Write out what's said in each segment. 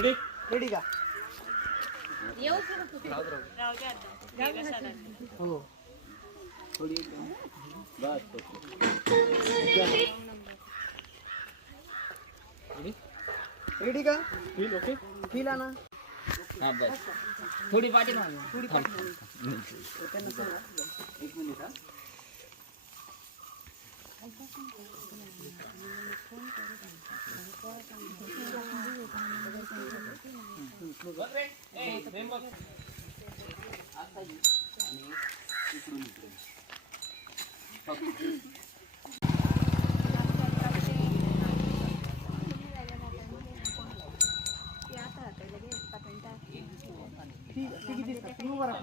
Ready ready का येऊ राहू द्या हो थोडी बस रेडी रेडी का फील ओके फील आना हां बस थोडी पाठी माग थोडी पाठी एक मिनिट हां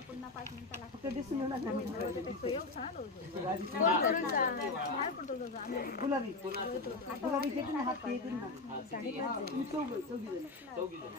पुन्हा 5 मिनिटाला फक्त दिसून येणार नाही गुलाबी गुलाबी घेतली ना हात ते येतील ना तुम्ही चौघी जण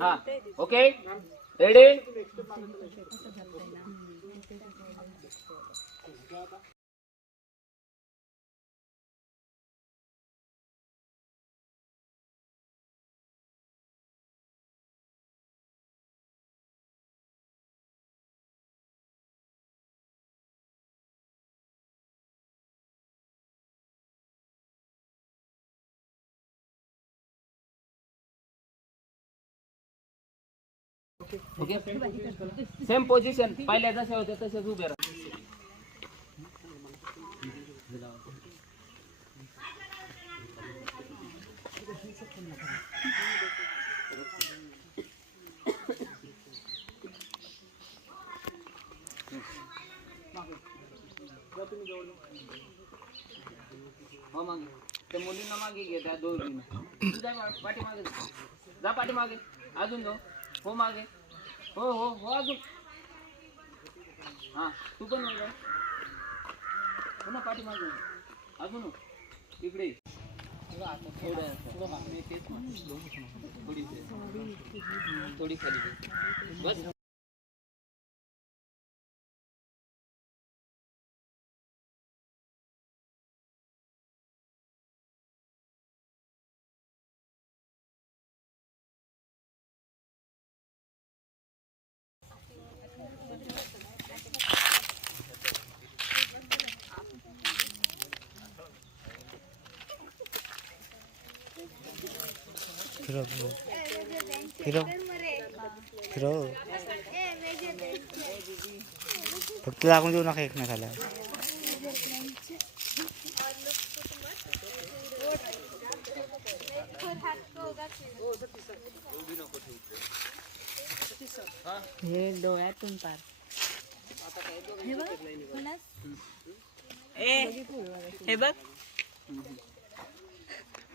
हां okay ready okay same position पहिल्या जसे होते तसेच उभे राहा हो मागे त्या मुलींना मागे घे त्या दोघींना तू जा पाठीमागे जा पाठीमागे अजून जाऊ हो मागे हो हो हो अजून हां तू पण जा पुन्हा पाठीमागे अजून तिकडे थोडी खाली बस फिरो फक्त दाखवून देऊ नका एकमेकाला हे डोळ्यातून पार हे बघ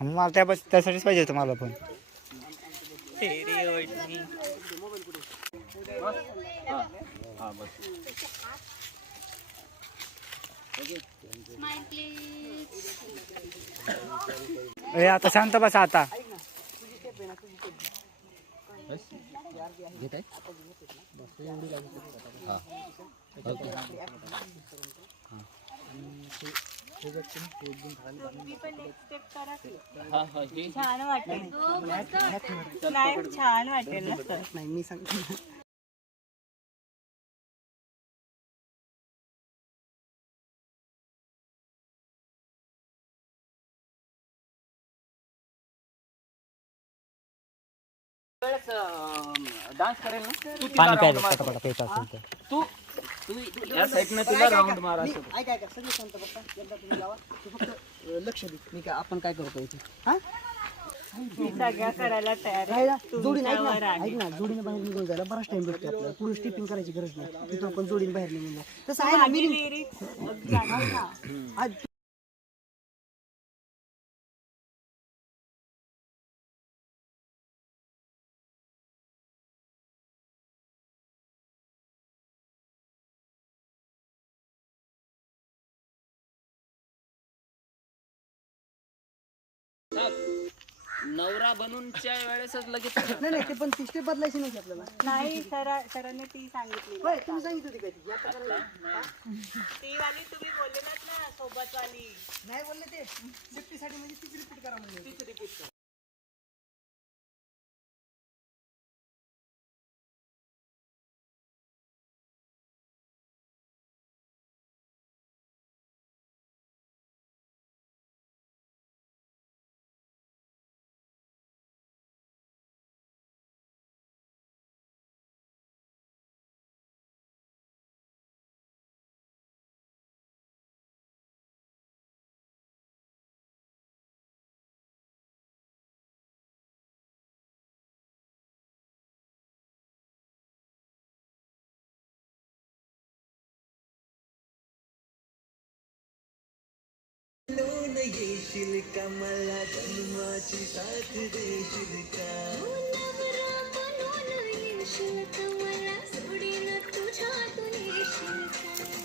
मला त्यासाठीच पाहिजे होतं मला पण ए आता शांत बसा आता घेत आहे छान वाटेल छान वाटेल नाही मी सांगतो डान्स करेल ना तू पाणी प्यायचं पटापटा प्यायचं असेल तर तू तू या साईडने तुला राऊंड मारा ऐका ऐका सगळे शांत बघा एकदा तुम्ही लावा तू फक्त लक्ष दे मी काय आपण काय करतो इथे हा सगळ्या करायला तयार राहिला जोडीने ऐक ना जोडीने बाहेर निघून जायला बराच टाइम भेटतो आपल्याला पुढे स्टिपिंग करायची गरज नाही तिथं आपण जोडीने बाहेर निघून जाऊ तसं आहे ना मी नवरा बनूनच्या वेळेसच लगेच नाही नाही ते पण ती स्टेप बदलायची नाही आपल्याला. नाही सरांनी ती सांगितली होय तुम्ही सांगितलं होती काय ती? आता करायला ती वाली तुम्ही बोललेलात ना सोबत वाली. नाही बोलले ते सेफ्टीसाठी म्हणजे तीच रिपीट करा म्हणजे.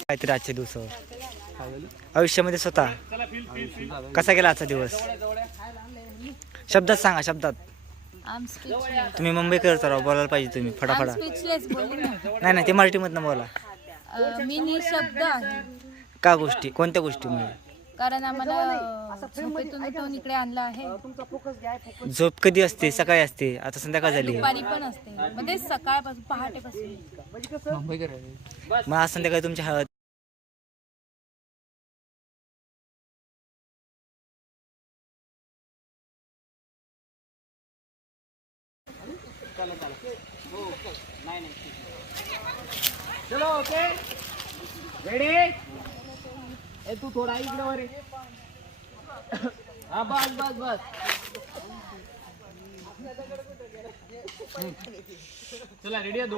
काहीतरी आजच्या दिवसावर आयुष्यामध्ये स्वतः कसा गेला आजचा दिवस शब्दात सांगा शब्दात. तुम्ही मुंबईकर राव बोलायला पाहिजे तुम्ही फटाफटा. स्पीचलेस बोलली ना. नाही नाही ते मराठीमधनं बोला. मी निशब्द आहे का गोष्टी कोणत्या गोष्टीमुळे कारण आम्हाला झोपेतून उठवून इकडे आणलं आहे. तुमचा फोकस घ्या फोकस. झोप कधी असते सकाळी असते आता संध्याकाळ झाली आहे. दुपारी पण असते म्हणजे सकाळपासून पहाटेपासून. म्हणजे कसं मग आज संध्याकाळी तुमची हळद चलो ओके रेडी ए तू थोडा इकडे वर ये. हा बस बस बस चला रेडी आहे.